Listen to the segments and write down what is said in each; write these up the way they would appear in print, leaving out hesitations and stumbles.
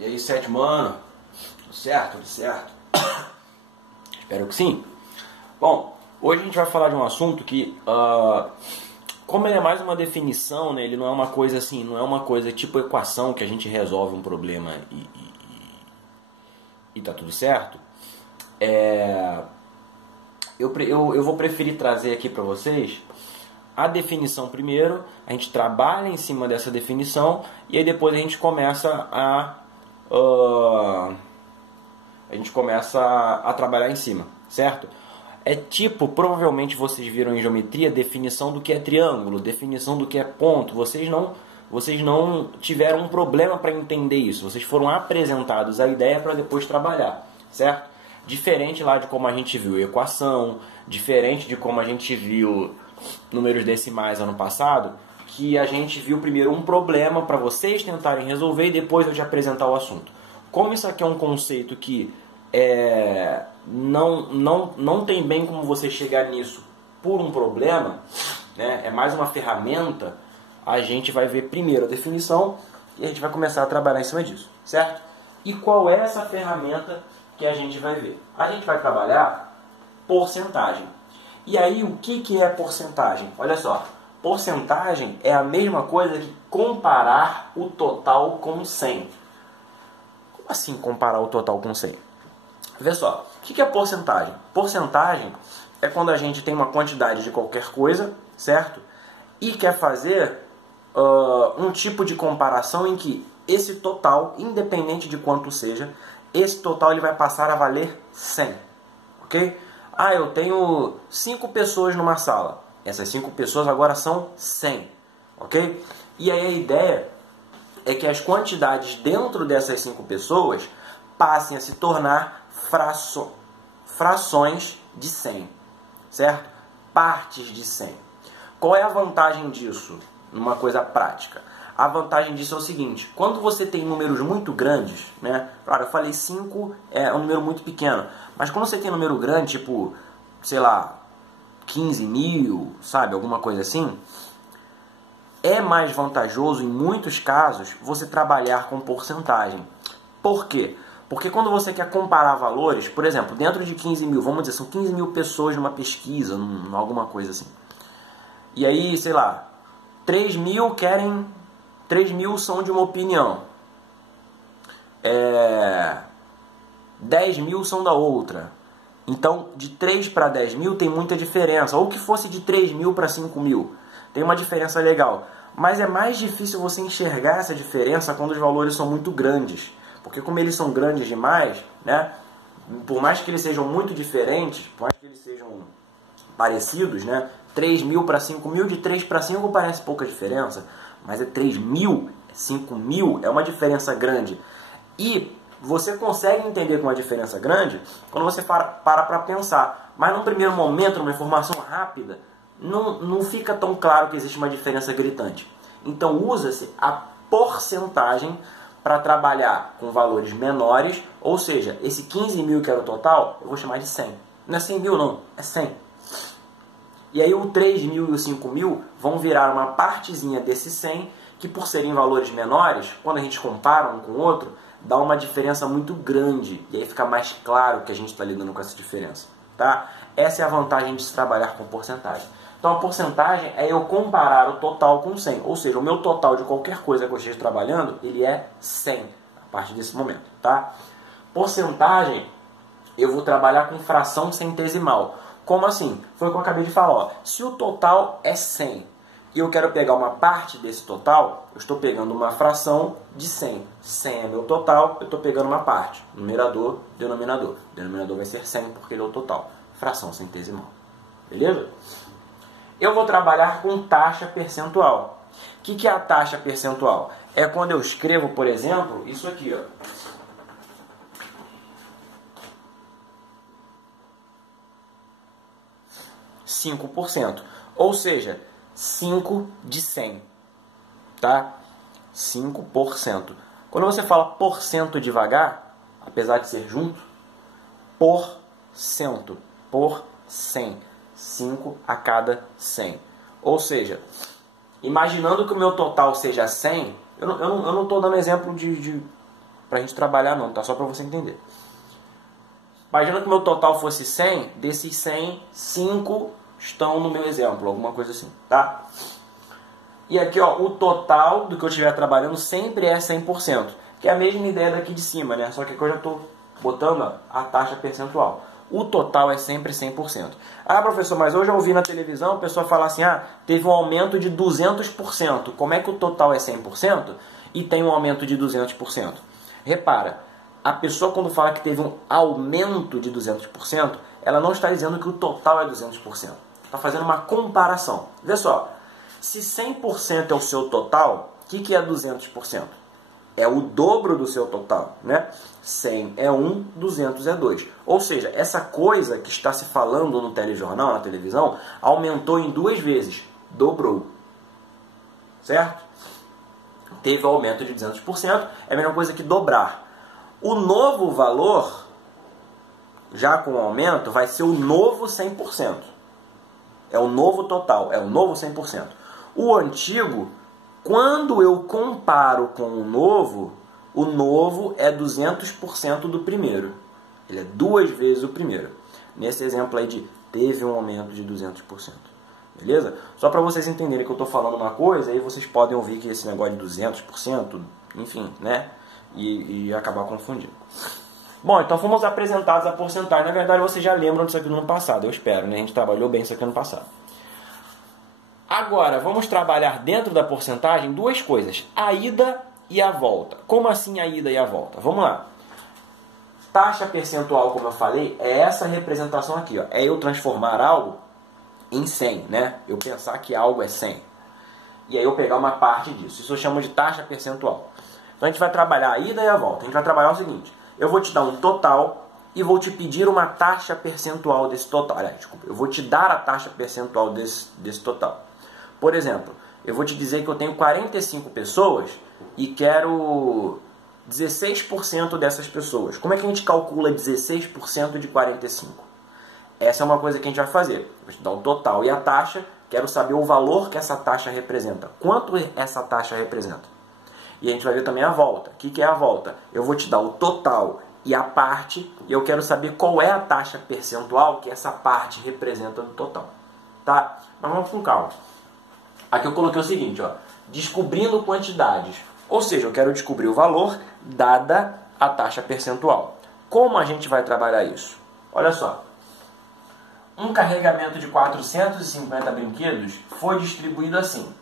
E aí, sétimo ano? Tudo certo? Tudo certo? Espero que sim. Bom, hoje a gente vai falar de um assunto que, como ele é mais uma definição, né, ele não é uma coisa assim, não é uma coisa tipo equação que a gente resolve um problema e tá tudo certo. Eu vou preferir trazer aqui para vocês a definição primeiro, a gente trabalha em cima dessa definição e aí depois a gente começa a trabalhar em cima, certo? É tipo, provavelmente vocês viram em geometria, definição do que é triângulo, definição do que é ponto. Vocês não tiveram um problema para entender isso. Vocês foram apresentados a ideia para depois trabalhar, certo? Diferente lá de como a gente viu equação, diferente de como a gente viu números decimais ano passado, que a gente viu primeiro um problema para vocês tentarem resolver e depois eu te apresentar o assunto. Como isso aqui é um conceito que não tem bem como você chegar nisso por um problema, né? É mais uma ferramenta, a gente vai ver primeiro a definição e a gente vai começar a trabalhar em cima disso, certo? E qual é essa ferramenta que a gente vai ver? A gente vai trabalhar porcentagem. E aí, o que é porcentagem? Olha só, porcentagem é a mesma coisa que comparar o total com 100. Como assim comparar o total com 100? Vê só, o que é porcentagem? Porcentagem é quando a gente tem uma quantidade de qualquer coisa, certo? E quer fazer um tipo de comparação em que esse total, independente de quanto seja, esse total ele vai passar a valer 100, ok? Ah, eu tenho 5 pessoas numa sala. Essas 5 pessoas agora são 100, ok? E aí a ideia é que as quantidades dentro dessas 5 pessoas passem a se tornar frações de 100, certo? Partes de 100. Qual é a vantagem disso numa coisa prática? A vantagem disso é o seguinte, quando você tem números muito grandes, né? Claro, eu falei 5 é um número muito pequeno, mas quando você tem um número grande, tipo, sei lá, 15 mil, sabe, alguma coisa assim, é mais vantajoso, em muitos casos, você trabalhar com porcentagem. Por quê? Porque quando você quer comparar valores, por exemplo, dentro de 15 mil, vamos dizer, são 15 mil pessoas numa pesquisa, alguma coisa assim. E aí, sei lá, 3 mil são de uma opinião. 10 mil são da outra. Então, de 3 para 10 mil tem muita diferença. Ou que fosse de 3 mil para 5 mil. Tem uma diferença legal. Mas é mais difícil você enxergar essa diferença quando os valores são muito grandes. Porque como eles são grandes demais, né? Por mais que eles sejam muito diferentes, por mais que eles sejam parecidos, né? 3 mil para 5 mil, de 3 para 5 parece pouca diferença. Mas é 3 mil, 5 mil, é uma diferença grande. E você consegue entender com uma diferença grande quando você para pensar. Mas num primeiro momento, numa informação rápida, não fica tão claro que existe uma diferença gritante. Então usa-se a porcentagem para trabalhar com valores menores, ou seja, esse 15 mil que era o total, eu vou chamar de 100. Não é 100 mil não, é 100. E aí o 3 mil e o 5 mil vão virar uma partezinha desse 100, que por serem valores menores, quando a gente compara um com o outro, dá uma diferença muito grande. E aí fica mais claro que a gente está lidando com essa diferença. Tá? Essa é a vantagem de se trabalhar com porcentagem. Então a porcentagem é eu comparar o total com 100. Ou seja, o meu total de qualquer coisa que eu esteja trabalhando, ele é 100 a partir desse momento. Tá? Porcentagem, eu vou trabalhar com fração centesimal. Como assim? Foi o que eu acabei de falar. Ó. Se o total é 100 e eu quero pegar uma parte desse total, eu estou pegando uma fração de 100. 100 é meu total, eu estou pegando uma parte. Numerador, denominador. Denominador vai ser 100 porque ele é o total. Fração centesimal. Beleza? Eu vou trabalhar com taxa percentual. O que é a taxa percentual? É quando eu escrevo, por exemplo, isso aqui, ó. 5%. Ou seja, 5 de 100. Tá? 5%. Quando você fala porcento devagar, apesar de ser junto, por cento, por 100. 5 a cada 100. Ou seja, imaginando que o meu total seja 100, eu não estou dando exemplo de pra gente trabalhar não, tá? Só pra você entender. Imagina que o meu total fosse 100, desses 100, 5 estão no meu exemplo, alguma coisa assim, tá? E aqui, ó, o total do que eu estiver trabalhando sempre é 100%, que é a mesma ideia daqui de cima, né? Só que aqui eu já estou botando ó, a taxa percentual. O total é sempre 100%. Ah, professor, mas eu já ouvi na televisão a pessoa falar assim, ah, teve um aumento de 200%. Como é que o total é 100% e tem um aumento de 200%? Repara, a pessoa quando fala que teve um aumento de 200%, ela não está dizendo que o total é 200%. Está fazendo uma comparação. Vê só, se 100% é o seu total, o que é 200%? É o dobro do seu total, né? 100 é 1, 200 é 2. Ou seja, essa coisa que está se falando no telejornal, na televisão, aumentou em 2 vezes, dobrou. Certo? Teve um aumento de 200%, é a mesma coisa que dobrar. O novo valor, já com o aumento, vai ser o novo 100%. É o novo total, é o novo 100%. O antigo, quando eu comparo com o novo é 200% do primeiro. Ele é 2 vezes o primeiro. Nesse exemplo aí de teve um aumento de 200%. Beleza? Só para vocês entenderem que eu estou falando uma coisa, aí vocês podem ouvir que esse negócio de 200%, enfim, né? E acabar confundindo. Bom, então fomos apresentados a porcentagem. Na verdade, vocês já lembram disso aqui no ano passado, eu espero, né? A gente trabalhou bem isso aqui no ano passado. Agora, vamos trabalhar dentro da porcentagem duas coisas, a ida e a volta. Como assim a ida e a volta? Vamos lá. Taxa percentual, como eu falei, é essa representação aqui. Ó. É eu transformar algo em 100, né? Eu pensar que algo é 100. E aí eu pegar uma parte disso. Isso eu chamo de taxa percentual. Então a gente vai trabalhar a ida e a volta. A gente vai trabalhar o seguinte. Eu vou te dar um total e vou te pedir uma taxa percentual desse total. Aliás, desculpa, eu vou te dar a taxa percentual desse total. Por exemplo, eu vou te dizer que eu tenho 45 pessoas e quero 16% dessas pessoas. Como é que a gente calcula 16% de 45? Essa é uma coisa que a gente vai fazer. Vou te dar o total e a taxa, quero saber o valor que essa taxa representa. Quanto essa taxa representa? E a gente vai ver também a volta. O que é a volta? Eu vou te dar o total e a parte, e eu quero saber qual é a taxa percentual que essa parte representa no total. Tá? Mas vamos com calma. Aqui eu coloquei o seguinte, ó, descobrindo quantidades. Ou seja, eu quero descobrir o valor dada a taxa percentual. Como a gente vai trabalhar isso? Olha só. Um carregamento de 450 brinquedos foi distribuído assim.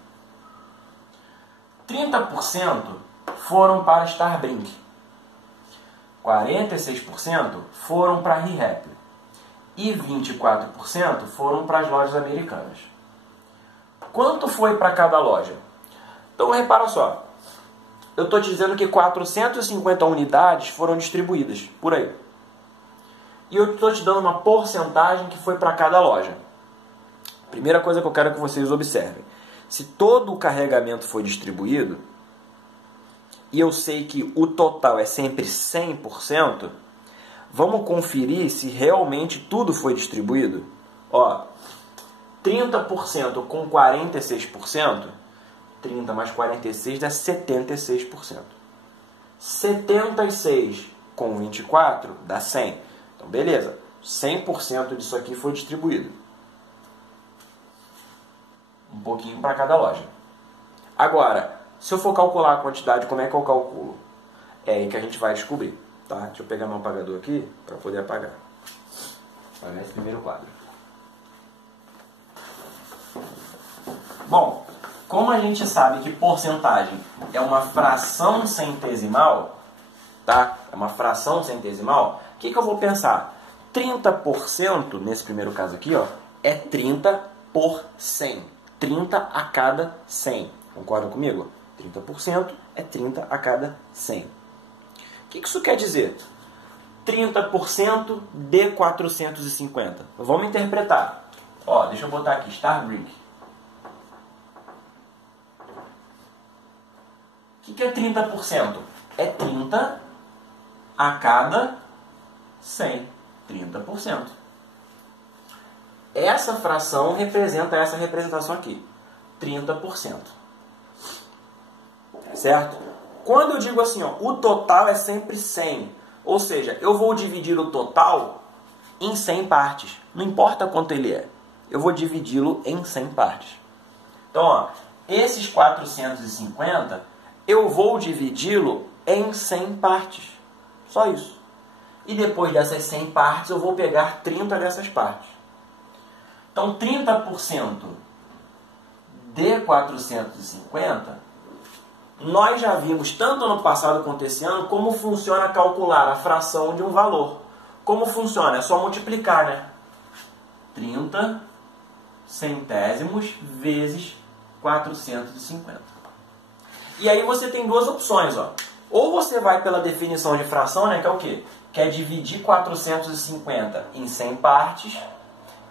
30% foram para Starbrinq. 46% foram para ReHap. E 24% foram para as lojas americanas. Quanto foi para cada loja? Então, repara só. Eu estou te dizendo que 450 unidades foram distribuídas por aí. E eu estou te dando uma porcentagem que foi para cada loja. Primeira coisa que eu quero que vocês observem. Se todo o carregamento foi distribuído, e eu sei que o total é sempre 100%, vamos conferir se realmente tudo foi distribuído? Ó, 30% com 46%, 30 mais 46 dá 76%. 76 com 24 dá 100. Então, beleza. 100% disso aqui foi distribuído. Um pouquinho para cada loja. Agora, se eu for calcular a quantidade, como é que eu calculo? É aí que a gente vai descobrir. Tá? Deixa eu pegar meu apagador aqui para poder apagar. Apagar esse primeiro quadro. Bom, como a gente sabe que porcentagem é uma fração centesimal, tá? É uma fração centesimal, o que eu vou pensar? 30% nesse primeiro caso aqui, ó, é 30 por 100. 30 a cada 100. Concordam comigo? 30% é 30 a cada 100. O que isso quer dizer? 30% de 450. Vamos interpretar. Ó, deixa eu botar aqui, Starbrinq. O que é 30%? É 30 a cada 100. 30%. Essa fração representa essa representação aqui. 30%. Certo? Quando eu digo assim, ó, o total é sempre 100, ou seja, eu vou dividir o total em 100 partes. Não importa quanto ele é, eu vou dividi-lo em 100 partes. Então, ó, esses 450, eu vou dividi-lo em 100 partes. Só isso. E depois dessas 100 partes, eu vou pegar 30 dessas partes. Então, 30% de 450, nós já vimos, tanto no passado quanto esse ano, como funciona calcular a fração de um valor. Como funciona? É só multiplicar, né? 30 centésimos vezes 450. E aí você tem duas opções, ó. Ou você vai pela definição de fração, né, que é o quê? Que é dividir 450 em 100 partes,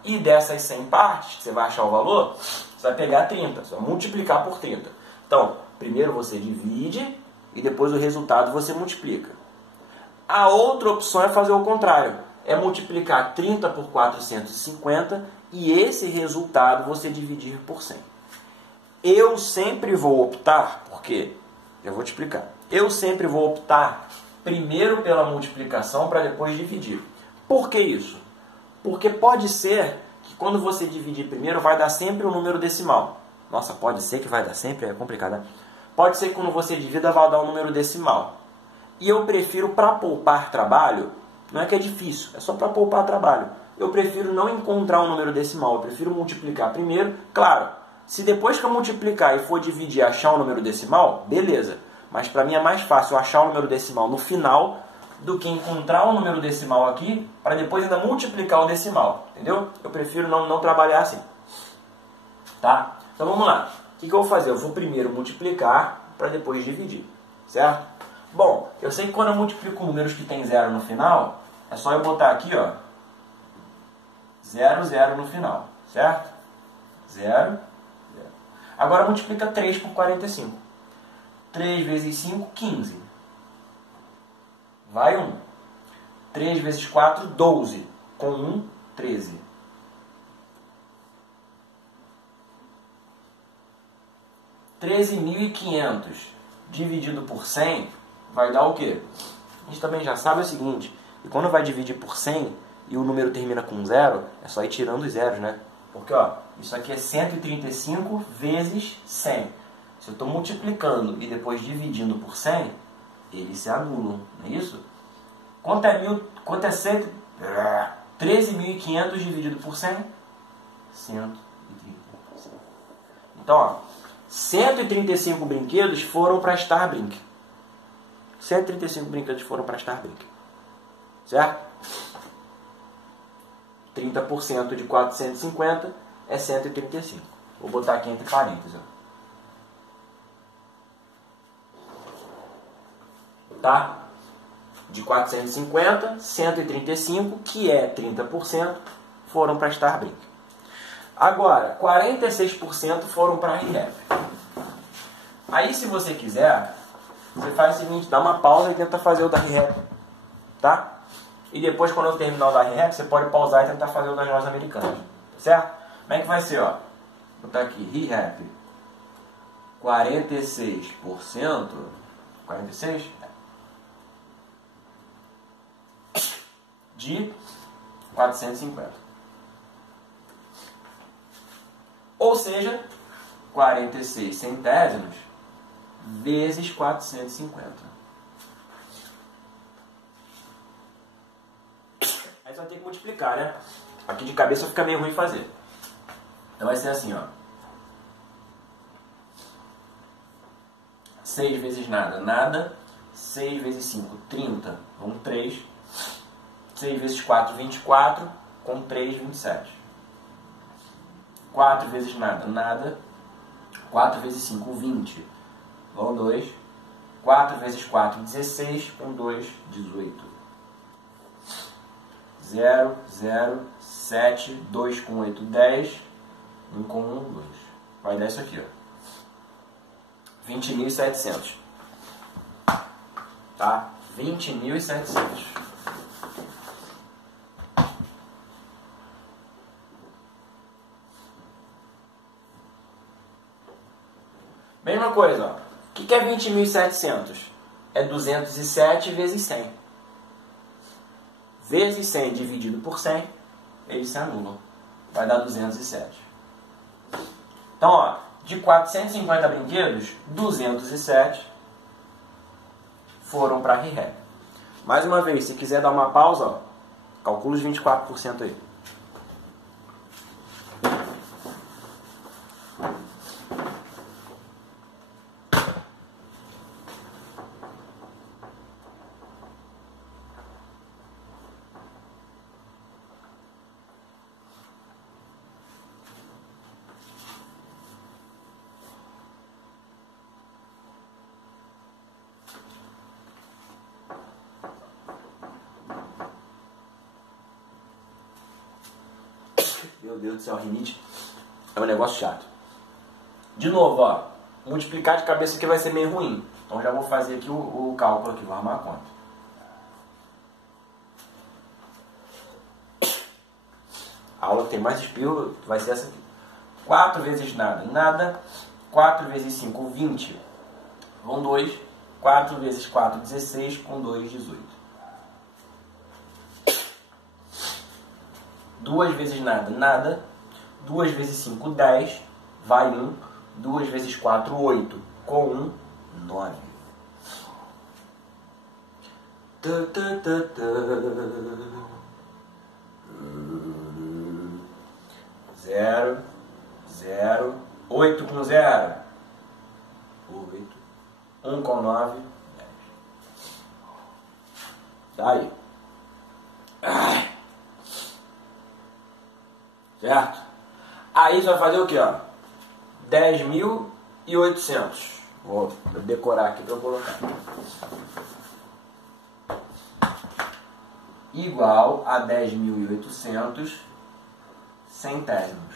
e dessas 100 partes, que você vai achar o valor, você vai pegar 30, você vai multiplicar por 30. Então, primeiro você divide e depois o resultado você multiplica. A outra opção é fazer o contrário, é multiplicar 30 por 450 e esse resultado você dividir por 100. Eu sempre vou optar, porque eu vou te explicar, eu sempre vou optar primeiro pela multiplicação para depois dividir. Por que isso? Porque pode ser que quando você dividir primeiro vai dar sempre um número decimal. Nossa, pode ser que vai dar sempre? É complicado, né? Pode ser que quando você divida vai dar um número decimal. E eu prefiro, para poupar trabalho, não é que é difícil, é só para poupar trabalho. Eu prefiro não encontrar um número decimal, eu prefiro multiplicar primeiro. Claro, se depois que eu multiplicar e for dividir achar um número decimal, beleza. Mas para mim é mais fácil achar um número decimal no final do que encontrar um número decimal aqui para depois ainda multiplicar o decimal, entendeu? Eu prefiro não trabalhar assim, tá? Então vamos lá. O que eu vou fazer? Eu vou primeiro multiplicar para depois dividir, certo? Bom, eu sei que quando eu multiplico números que tem zero no final, é só eu botar aqui, ó, 0, 0 no final, certo? 0, 0. Agora multiplica 3 por 45. 3 vezes 5, 15. Vai 1. 3 vezes 4, 12. Com 1, 13. 13.500 dividido por 100 vai dar o quê? A gente também já sabe o seguinte, que quando vai dividir por 100 e o número termina com 0, é só ir tirando os zeros, né? Porque, ó, isso aqui é 135 vezes 100. Se eu estou multiplicando e depois dividindo por 100, eles se anulam, não é isso? Quanto é 13.500 dividido por 100? 135. Então, ó, 135 brinquedos foram para a Starbrink. 135 brinquedos foram para a Starbrink. Certo? 30% de 450 é 135. Vou botar aqui entre parênteses, ó. Tá? De 450, 135, que é 30%, foram para a Starbrink. Agora, 46% foram para a ReHap. Aí, se você quiser, você faz o seguinte, dá uma pausa e tenta fazer o da ReHap, tá? E depois, quando eu terminar o da ReHap, você pode pausar e tentar fazer o das lojas americanas, certo? Como é que vai ser, ó? Vou botar aqui, ReHap, 46%, 46%, de 450. Ou seja, 46 centésimos vezes 450. Aí você vai ter que multiplicar, né? Aqui de cabeça fica meio ruim fazer. Então vai ser assim, ó. 6 vezes nada, nada. 6 vezes 5, 30. Vamos 3. 6 vezes 4, 24. Com 3, 27. 4 vezes nada, nada. 4 vezes 5, 20. Vão 2. 4 vezes 4, 16. Com 2, 18. 0, 0, 7. 2 com 8, 10. 1 com 1, 2. Vai dar isso aqui, ó. 20.700. Tá? 20.700. Mesma coisa, ó. O que é 20.700? É 207 vezes 100. Vezes 100 dividido por 100, eles se anulam. Vai dar 207. Então, ó, de 450 brinquedos, 207 foram para a ReHap. Mais uma vez, se quiser dar uma pausa, ó, calcula os 24% aí. Meu Deus do céu, rinite é um negócio chato. De novo, ó, multiplicar de cabeça aqui vai ser meio ruim. Então já vou fazer aqui o cálculo aqui, vou arrumar a conta. A aula que tem mais espirro vai ser essa aqui. 4 vezes nada, nada. 4 vezes 5, 20. Com 2. 4 vezes 4, 16. Com 2, 18. 2 vezes nada, nada. 2 vezes 5, 10. Vai 1. 2 vezes 4, 8. Com 1, 9. 0, 0. 8 com 0. 8. 1 com 9. 10. Tá aí. Certo? Aí você vai fazer o que, ó? 10.800. Vou decorar aqui para eu colocar. Igual a 10.800 centésimos.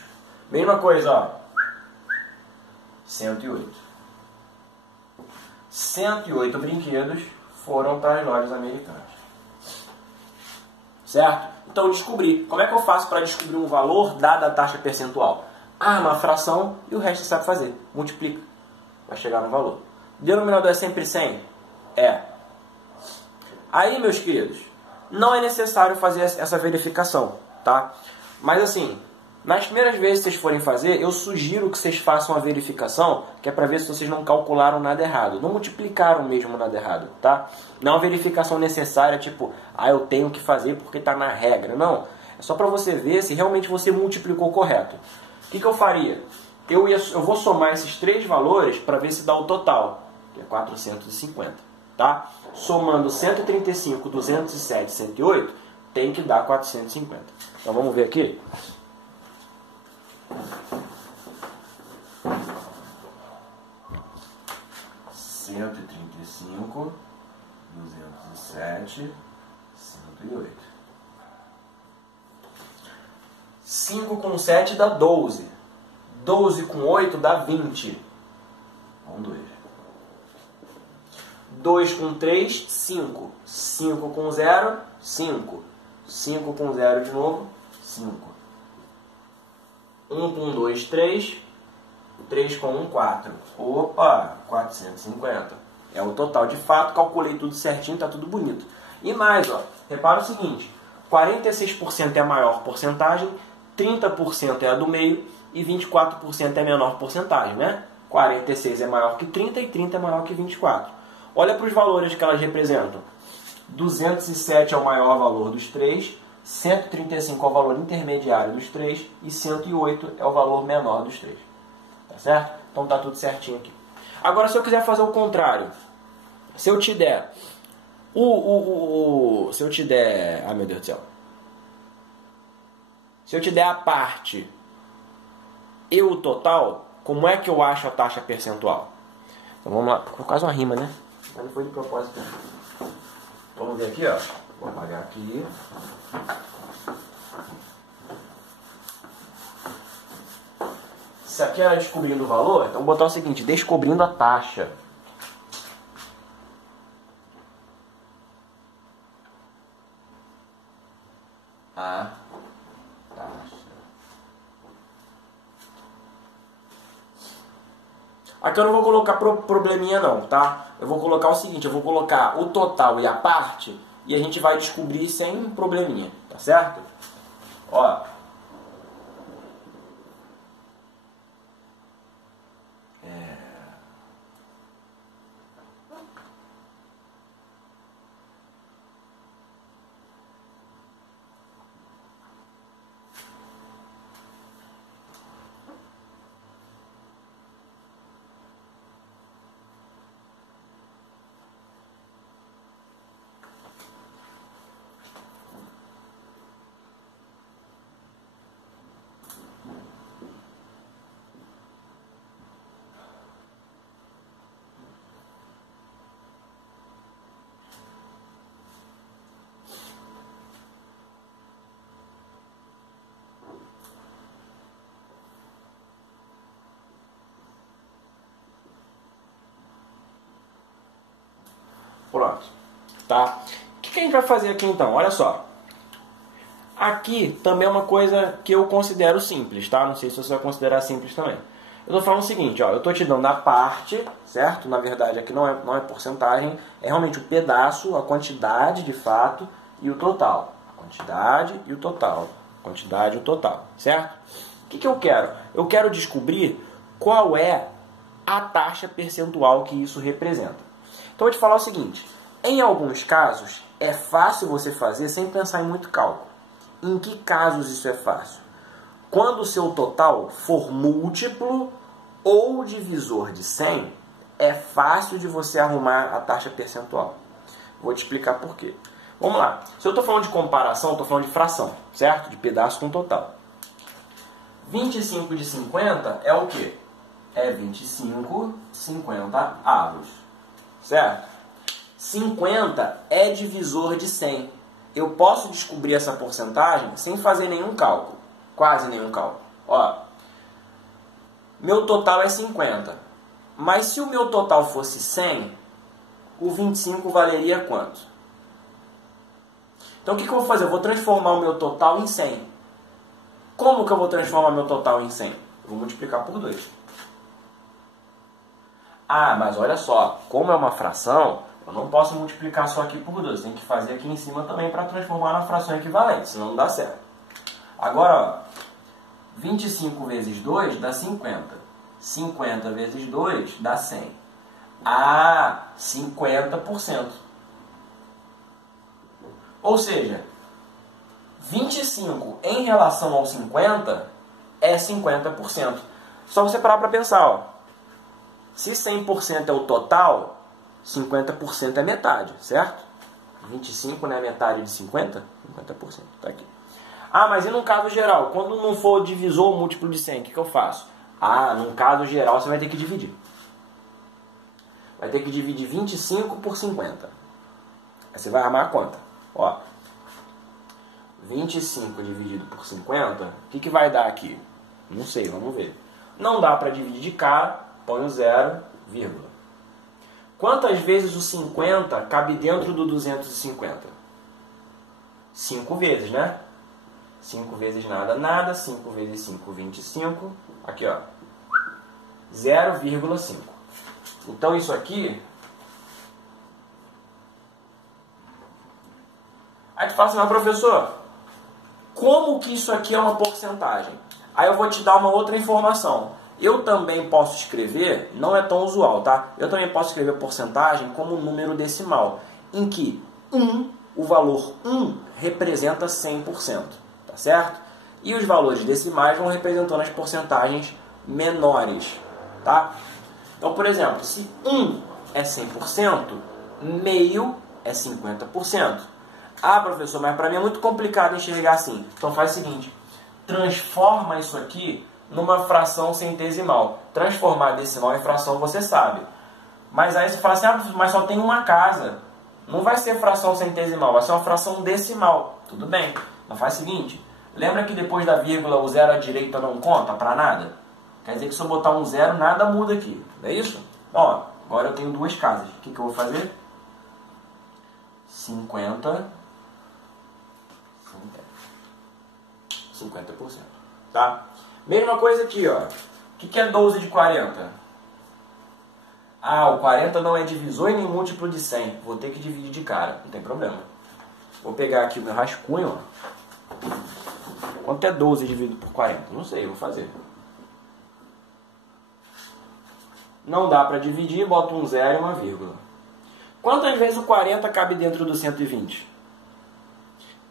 Mesma coisa, ó. 108. 108 brinquedos foram para as lojas americanas. Certo? Então eu descobri. Como é que eu faço para descobrir um valor dada a taxa percentual? Uma fração e o resto você sabe fazer. Multiplica. Vai chegar no valor. Denominador é sempre 100? É. Aí, meus queridos, não é necessário fazer essa verificação, tá? Mas assim, nas primeiras vezes que vocês forem fazer, eu sugiro que vocês façam a verificação, que é para ver se vocês não calcularam nada errado. Não multiplicaram mesmo nada errado, tá? Não é uma verificação necessária, tipo, eu tenho que fazer porque está na regra. Não, é só para você ver se realmente você multiplicou correto. O que eu faria? Eu vou somar esses três valores para ver se dá o total, que é 450, tá? Somando 135, 207, 108, tem que dar 450. Então vamos ver aqui. 135, 207, 108. 5 com 7 dá 12. 12 com 8 dá 20. Vamos 2. 2 com 3, 5. 5 com 0, 5. 5 com 0 de novo, 5. 1 com 2, 3. 3 com 1, 4. Opa, 450. É o total. De fato, calculei tudo certinho, tá tudo bonito. E mais, ó, repara o seguinte. 46% é a maior porcentagem, 30% é a do meio e 24% é a menor porcentagem, né? 46 é maior que 30 e 30 é maior que 24. Olha para os valores que elas representam. 207 é o maior valor dos três, 135 é o valor intermediário dos três e 108 é o valor menor dos três. Tá certo? Então tá tudo certinho aqui. Agora, se eu quiser fazer o contrário, se eu te der se eu te der, meu Deus do céu. Se eu te der a parte e o total, como é que eu acho a taxa percentual? Então vamos lá, foi quase uma rima, né? Mas não foi de propósito. Vamos ver aqui, ó. Vou apagar aqui. Isso aqui era descobrindo o valor, então vou botar o seguinte, descobrindo a taxa. A taxa. Aqui eu não vou colocar probleminha não, tá? Eu vou colocar o seguinte, eu vou colocar o total e a parte e a gente vai descobrir sem probleminha, tá certo? Ó. Pronto, tá? O que a gente vai fazer aqui então? Olha só. Aqui também é uma coisa que eu considero simples, tá? Não sei se você vai considerar simples também. Eu tô falando o seguinte, ó, eu tô te dando a parte, certo? Na verdade aqui não é porcentagem, é realmente o pedaço, a quantidade de fato e o total. A quantidade e o total. A quantidade e o total, certo? O que eu quero? Eu quero descobrir qual é a taxa percentual que isso representa. Então eu vou te falar o seguinte, em alguns casos é fácil você fazer sem pensar em muito cálculo. Em que casos isso é fácil? Quando o seu total for múltiplo ou divisor de 100, é fácil de você arrumar a taxa percentual. Vou te explicar por quê. Vamos lá. Se eu estou falando de comparação, estou falando de fração, certo? De pedaço com total. 25 de 50 é o quê? É 25 50 avos. Certo? 50 é divisor de 100. Eu posso descobrir essa porcentagem sem fazer nenhum cálculo. Quase nenhum cálculo. Ó, meu total é 50. Mas se o meu total fosse 100, o 25 valeria quanto? Então o que eu vou fazer? Eu vou transformar o meu total em 100. Como que eu vou transformar meu total em 100? Eu vou multiplicar por 2. Ah, mas olha só, como é uma fração, eu não posso multiplicar só aqui por 2. Tem que fazer aqui em cima também para transformar na fração equivalente, senão não dá certo. Agora, ó, 25 vezes 2 dá 50. 50 vezes 2 dá 100. Ah, 50%. Ou seja, 25 em relação ao 50 é 50%. Só você parar para pensar, ó. Se 100% é o total, 50% é metade, certo? 25 não é metade de 50? 50%, tá aqui. Ah, mas e num caso geral? Quando não for divisor ou múltiplo de 100, o que eu faço? Ah, num caso geral você vai ter que dividir. Vai ter que dividir 25 por 50. Aí você vai armar a conta. Ó, 25 dividido por 50, o que vai dar aqui? Não sei, vamos ver. Não dá para dividir de cara, põe o 0, vírgula. Quantas vezes o 50 cabe dentro do 250? 5 vezes, né? 5 vezes nada, nada. 5 vezes 5, 25. Aqui, ó. 0,5. Então, isso aqui... Aí tu fala assim, mas professor, como que isso aqui é uma porcentagem? Aí eu vou te dar uma outra informação. Eu também posso escrever, não é tão usual, tá? Eu também posso escrever porcentagem como número decimal, em que 1, o valor 1 representa 100%, tá certo? E os valores decimais vão representando as porcentagens menores, tá? Então, por exemplo, se 1 é 100%, meio é 50%. Ah, professor, mas para mim é muito complicado enxergar assim. Então faz o seguinte, transforma isso aqui numa fração centesimal. Transformar decimal em fração você sabe. Mas aí você fala assim, ah, mas só tem uma casa. Não vai ser fração centesimal, vai ser uma fração decimal. Tudo bem, mas faz o seguinte, lembra que depois da vírgula o zero à direita não conta para nada? Quer dizer que se eu botar um zero, nada muda aqui. Não é isso? Ó, agora eu tenho duas casas. O que eu vou fazer? 50%. Tá? Mesma coisa aqui, ó. O que é 12 de 40? Ah, o 40 não é divisor e nem múltiplo de 100. Vou ter que dividir de cara, não tem problema. Vou pegar aqui o meu rascunho, ó. Quanto é 12 dividido por 40? Não sei, vou fazer. Não dá para dividir, boto um zero e uma vírgula. Quantas vezes o 40 cabe dentro do 120?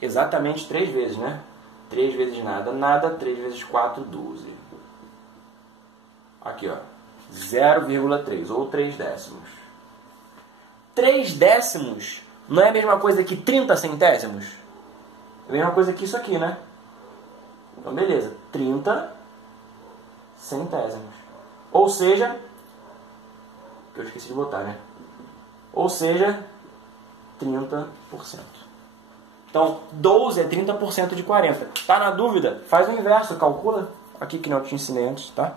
Exatamente 3 vezes, né? 3 vezes nada, nada. 3 vezes 4, 12. Aqui, ó. 0,3 ou 3 décimos. 3 décimos não é a mesma coisa que 30 centésimos? É a mesma coisa que isso aqui, né? Então, beleza. 30 centésimos. Ou seja... que eu esqueci de botar, né? Ou seja, 30%. Então, 12 é 30% de 40. Tá na dúvida? Faz o inverso, calcula. Aqui que não eu te ensinei antes, tá?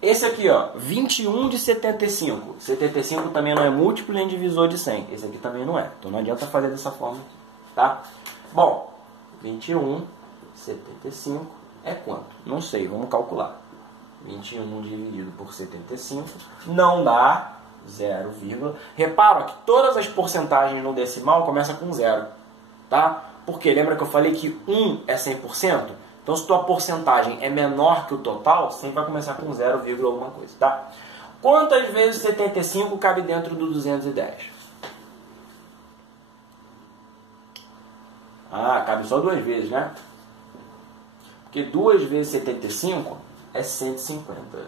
Esse aqui, ó, 21 de 75. 75 também não é múltiplo nem divisor de 100. Esse aqui também não é. Então não adianta fazer dessa forma, tá? Bom, 21, 75 é quanto? Não sei, vamos calcular. 21 dividido por 75 não dá 0, repara que todas as porcentagens no decimal começam com 0, tá? Porque lembra que eu falei que 1 é 100%? Então se tua porcentagem é menor que o total, sempre vai começar com 0, alguma coisa, tá? Quantas vezes 75 cabe dentro do 210? Ah, cabe só 2 vezes, né? Porque 2 vezes 75 é 150.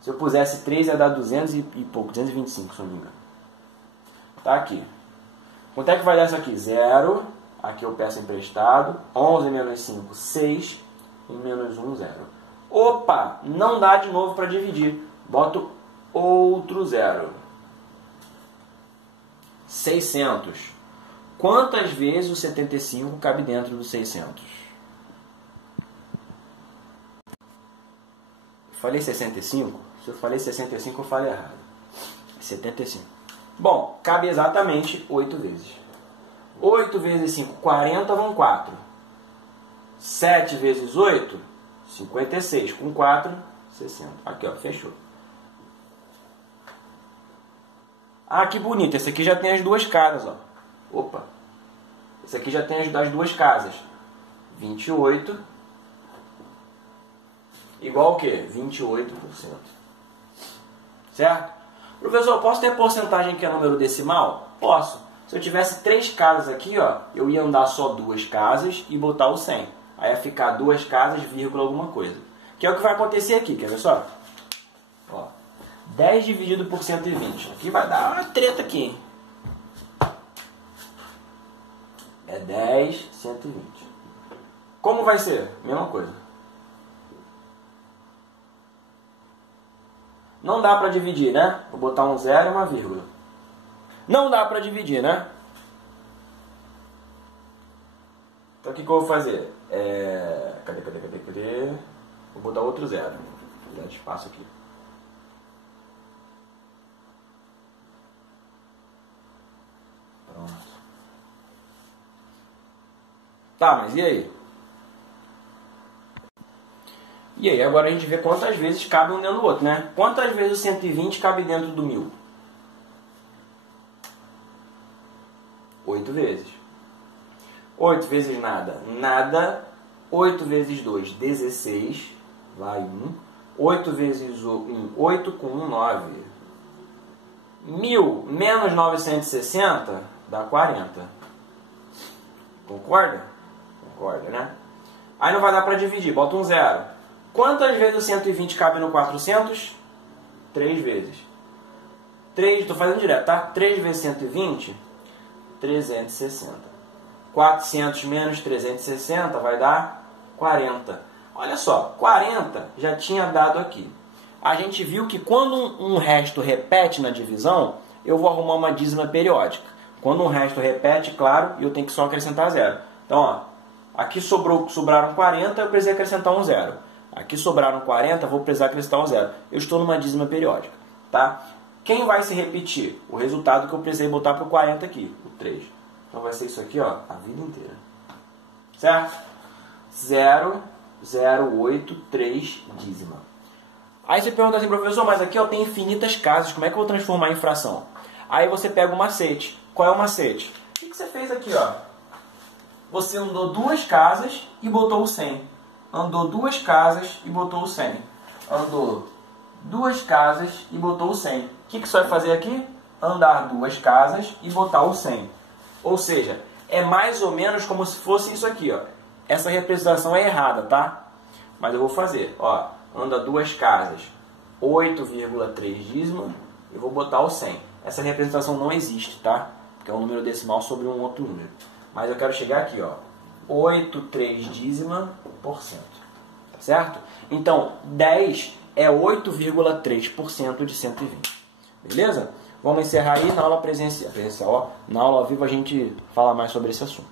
Se eu pusesse 3, ia dar 200 e pouco, 225, se não me engano. Tá aqui. Quanto é que vai dar isso aqui? 0. Aqui eu peço emprestado. 11 menos 5, 6. 1 menos 1, 0. Opa! Não dá de novo para dividir. Boto outro 0. 600. Quantas vezes o 75 cabe dentro do 600? Falei 65? Se eu falei 65, eu falei errado. 75. Bom, cabe exatamente 8 vezes. 8 vezes 5, 40, vão 4. 7 vezes 8, 56. Com 4, 60. Aqui, ó, fechou. Ah, que bonito. Esse aqui já tem as duas casas, ó. Opa. Esse aqui já tem as duas casas. 28... igual o quê? 28%. Certo? Professor, posso ter porcentagem que é número decimal? Posso. Se eu tivesse 3 casas aqui, ó, eu ia andar só 2 casas e botar o 100. Aí ia ficar 2 casas, vírgula alguma coisa. Que é o que vai acontecer aqui, quer ver só? Ó, 10 dividido por 120. Aqui vai dar uma treta aqui, hein? É 10, 120. Como vai ser? Mesma coisa. Não dá para dividir, né? Vou botar um 0 e uma vírgula. Não dá para dividir, né? Então o que eu vou fazer? Cadê? Vou botar outro 0. Vou dar espaço aqui. Pronto. Tá, mas e aí? E aí, agora a gente vê quantas vezes cabe um dentro do outro, né? Quantas vezes o 120 cabe dentro do 1000? 8 vezes. 8 vezes nada? Nada. 8 vezes 2, 16. Vai 1. 8 vezes 1, 8 com 1, 9. 1000 menos 960 dá 40. Concorda? Concorda, né? Aí não vai dar para dividir, bota um 0. Quantas vezes o 120 cabe no 400? 3 vezes. 3, estou fazendo direto, tá? 3 vezes 120, 360. 400 menos 360 vai dar 40. Olha só, 40 já tinha dado aqui. A gente viu que quando um resto repete na divisão, eu vou arrumar uma dízima periódica. Quando um resto repete, claro, eu tenho que só acrescentar 0. Então, ó, aqui sobraram 40, eu precisei acrescentar um 0. Aqui sobraram 40, vou precisar acrescentar um 0. Eu estou numa dízima periódica, tá? Quem vai se repetir? O resultado que eu precisei botar para o 40 aqui, o 3. Então vai ser isso aqui, ó, a vida inteira. Certo? 0,083 dízima. Aí você pergunta assim, professor, mas aqui ó, tem infinitas casas, como é que eu vou transformar em fração? Aí você pega o macete. Qual é o macete? O que você fez aqui, ó? Você andou 2 casas e botou o 100. Andou 2 casas e botou o 100. Andou 2 casas e botou o 100. O que você vai fazer aqui? Andar 2 casas e botar o 100. Ou seja, é mais ou menos como se fosse isso aqui, ó. Essa representação é errada, tá? Mas eu vou fazer, ó. Anda 2 casas, 8,3 dízima, e vou botar o 100. Essa representação não existe, tá? Porque é um número decimal sobre um outro número. Mas eu quero chegar aqui, ó. 8,3 dízima por cento. Tá certo? Então, 10 é 8,3% de 120. Beleza? Vamos encerrar aí na aula presencial. Na aula ao vivo a gente fala mais sobre esse assunto.